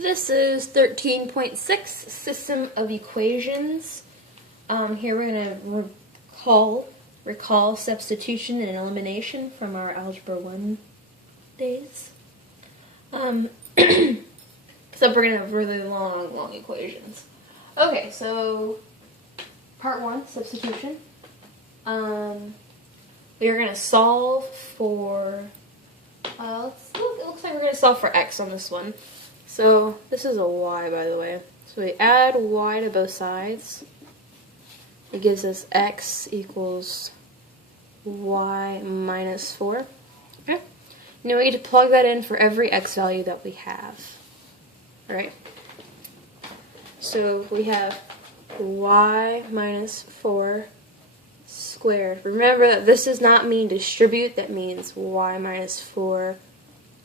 This is 13.6, System of Equations. Here we're going to recall substitution and elimination from our Algebra 1 days. Except we're going to have really long equations. Okay, so part 1, substitution. We are going to solve for, it looks like we're going to solve for x on this one. So this is a y, by the way. So we add y to both sides. It gives us x equals y minus 4. Okay? Now we get to plug that in for every x value that we have. Alright? So we have y minus 4 squared. Remember that this does not mean distribute, that means y minus 4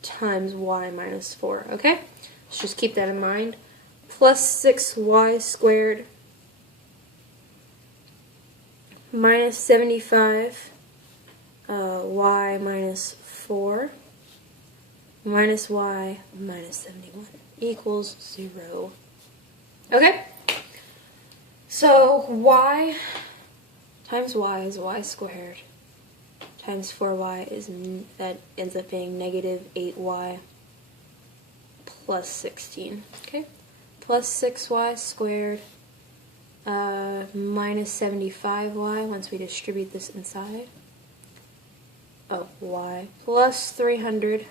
times y minus 4. Okay? Let's just keep that in mind. Plus 6y squared minus 75 y minus 4 minus y minus 71 equals 0. Okay? So y times y is y squared times 4y is, that ends up being negative 8y plus 16. Okay? Plus 6y squared minus 75y once we distribute this inside. Oh, y plus 300.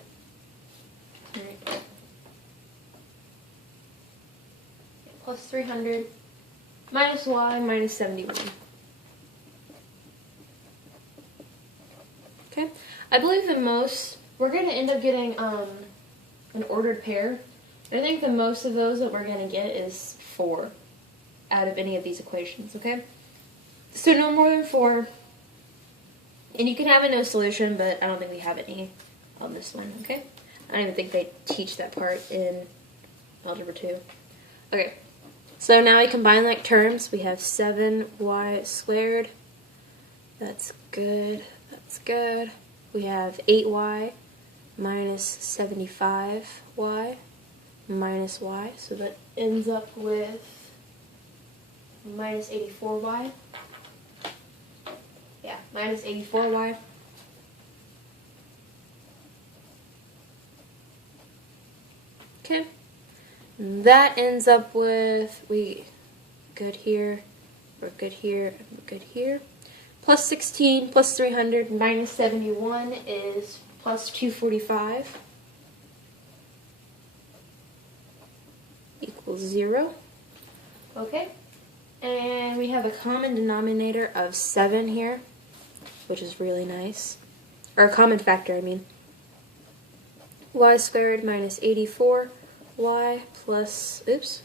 Right. Plus 300 minus y minus 71. Okay? I believe the most, we're going to end up getting an ordered pair. I think the most of those that we're going to get is 4 out of any of these equations, okay? So no more than 4. And you can have a no solution, but I don't think we have any on this one, okay? I don't even think they teach that part in Algebra 2. Okay, so now we combine like terms. We have 7y squared. That's good. That's good. We have 8y minus 75y minus y. So that ends up with minus 84y. Yeah, minus 84y. Okay. That ends up with, we're good here, we're good here, and we're good here. Plus 16 plus 300 minus 71 is plus 245 equals 0. Okay. And we have a common denominator of 7 here, which is really nice. Or a common factor, I mean. Y squared minus 84y plus, oops.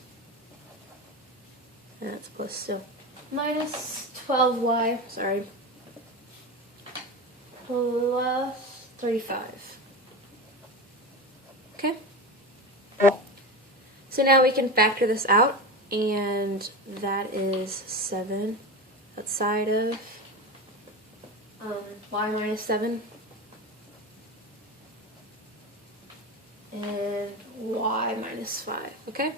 That's plus still. Minus 12y, sorry. Plus 35. Okay? So now we can factor this out. And that is 7 outside of y minus 7 and y minus 5, okay?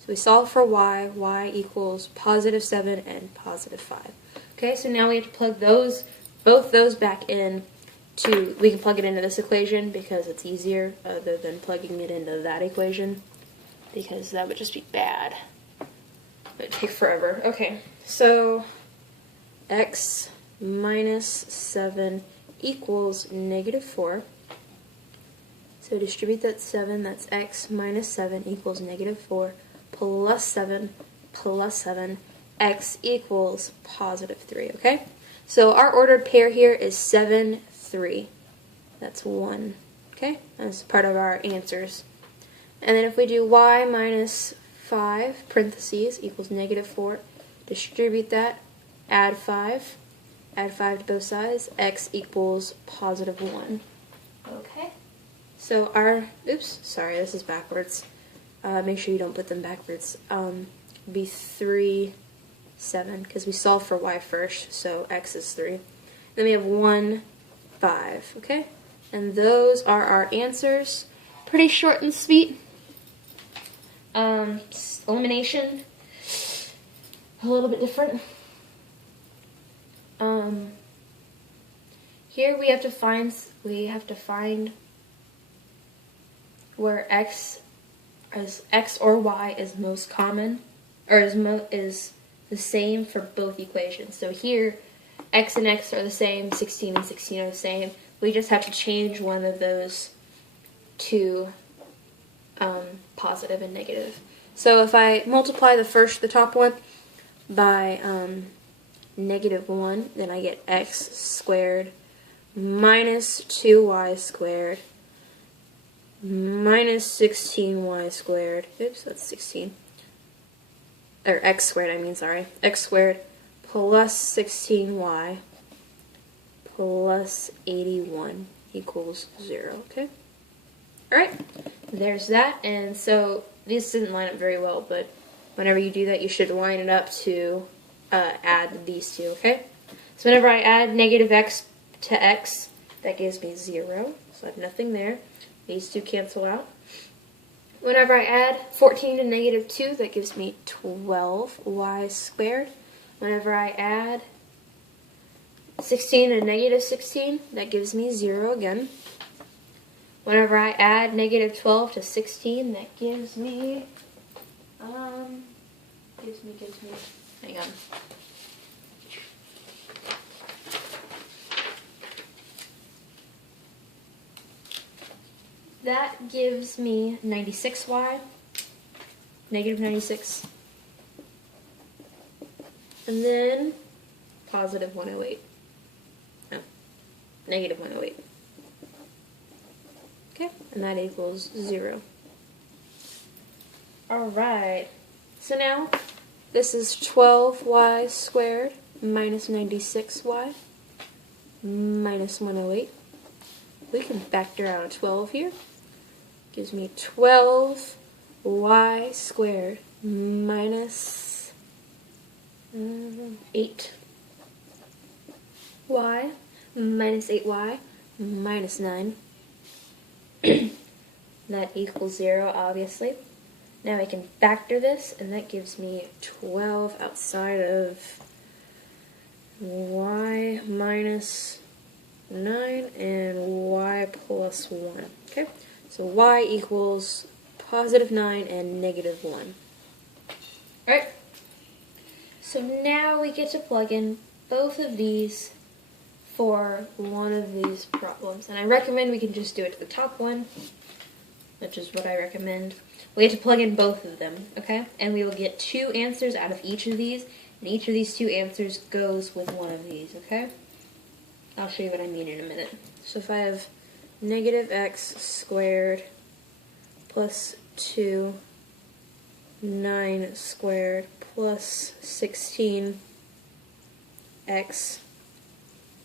So we solve for y equals positive 7 and positive 5. Okay, so now we have to plug both those back in we can plug it into this equation because it's easier other than plugging it into that equation, because that would just be bad. It would take forever. Okay, so x minus 7 equals negative 4. So distribute that 7, that's x minus 7 equals negative 4 plus 7 plus 7, x equals positive 3, okay? So our ordered pair here is 7, 3. That's 1, okay? That's part of our answers. And then if we do y minus 5, parentheses, equals negative 4, distribute that, add 5 to both sides, x equals positive 1. Okay? So our, oops, sorry, this is backwards. Make sure you don't put them backwards. Be 3, 7, because we solved for y first, so x is 3. Then we have 1, 5, okay? And those are our answers. Pretty short and sweet. Elimination, a little bit different. Here we have to find where x or y is most common, or is the same for both equations. So here, x and x are the same, 16 and 16 are the same. We just have to change one of those to positive and negative. So if I multiply the top one by -1, then I get x squared minus 2y squared minus 16y squared. Oops, that's 16. Or x squared, I mean, sorry. X squared plus 16y plus 81 equals 0, okay? Alright, there's that. And so this didn't line up very well, but whenever you do that, you should line it up to add these two, okay? So whenever I add negative x to x, that gives me 0, so I have nothing there. These two cancel out. Whenever I add 14 to negative 2, that gives me 12y squared. Whenever I add 16 to negative 16, that gives me 0 again. Whenever I add negative 12 to 16, that gives me, hang on. That gives me 96y, negative 96. And then positive 108. No, negative 108. Okay, and that equals 0. Alright, so now this is 12y squared minus 96y minus 108. We can factor out a 12 here. Gives me 12y squared minus 8y minus 8y minus 9. That equals 0, obviously. Now I can factor this, and that gives me 12 outside of y minus 9 and y plus 1. Okay, so y equals positive 9 and negative 1. Alright, so now we get to plug in both of these for one of these problems. And I recommend we can just do it to the top one, which is what I recommend. We have to plug in both of them, okay? And we will get 2 answers out of each of these, and each of these 2 answers goes with one of these, okay? I'll show you what I mean in a minute. So if I have negative x squared plus 2, 9 squared plus 16x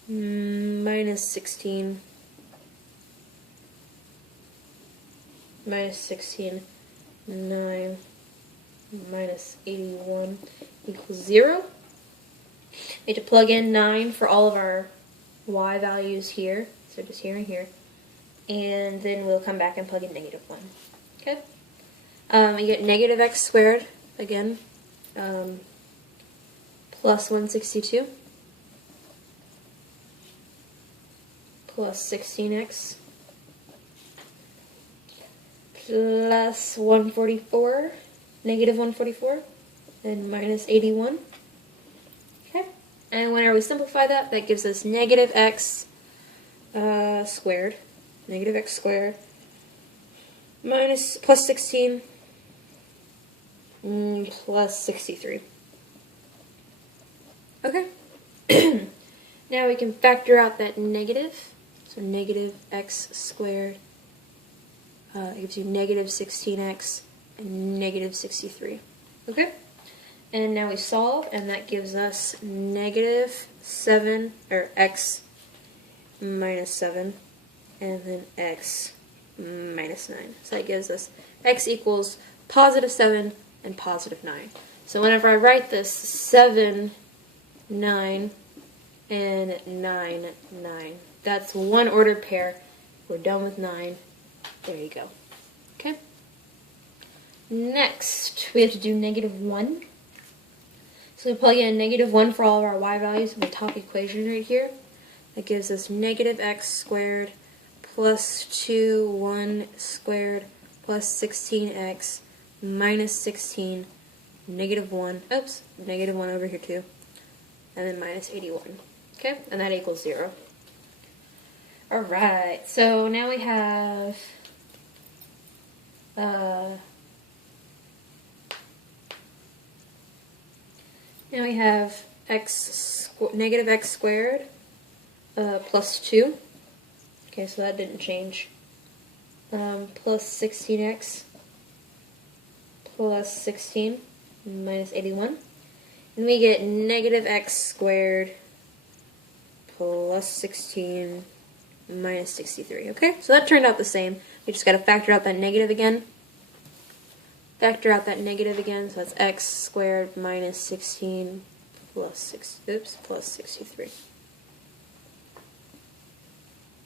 minus 16 minus 16, 9 minus 81 equals 0. We have to plug in 9 for all of our y values here, so just here and here, and then we'll come back and plug in negative 1. Okay? You get negative x squared, again, plus 162, plus 16x, plus 144, negative 144, and minus 81. Okay? And whenever we simplify that, that gives us negative x squared, negative x squared, minus plus 16, plus 63. Okay. Now we can factor out that negative. So negative x squared gives you negative 16x and negative 63. Okay? And now we solve, and that gives us negative 7, or x minus 7, and then x minus 9. So that gives us x equals positive 7 and positive 9. So whenever I write this, 7, 9, and 9, 9. That's one ordered pair. We're done with 9. There you go. Okay? Next, we have to do -1. So we plug in -1 for all of our y values in the top equation right here. That gives us -x squared plus 2y squared plus 16x minus 16, -1, oops, -1 over here too, and then minus 81. Okay, and that equals 0. Alright, so now we have -x squared plus 2. Okay, so that didn't change. Plus 16x plus 16 minus 81. And we get -x squared plus 16 minus 63. Okay, so that turned out the same. We just got to factor out that negative again. Factor out that negative again, so that's x squared minus 16 plus plus 63.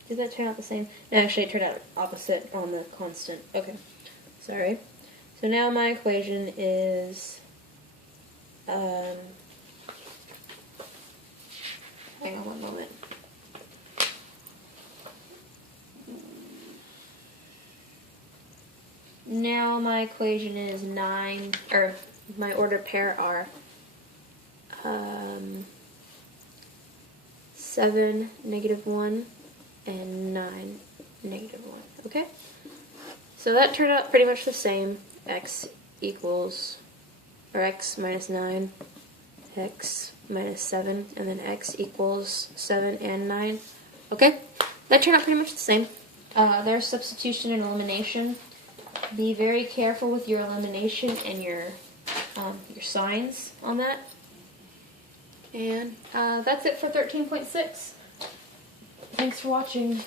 Did that turn out the same? No, actually it turned out opposite on the constant. Okay, sorry. So now my equation is, hang on one moment. Now my equation is 9, or my ordered pair are 7, -1, and 9, -1. Okay? So that turned out pretty much the same. X equals, or x minus 9, x minus 7, and then x equals 7 and 9. Okay? That turned out pretty much the same. There's substitution and elimination. Be very careful with your elimination and your signs on that. And that's it for 13.6. Thanks for watching.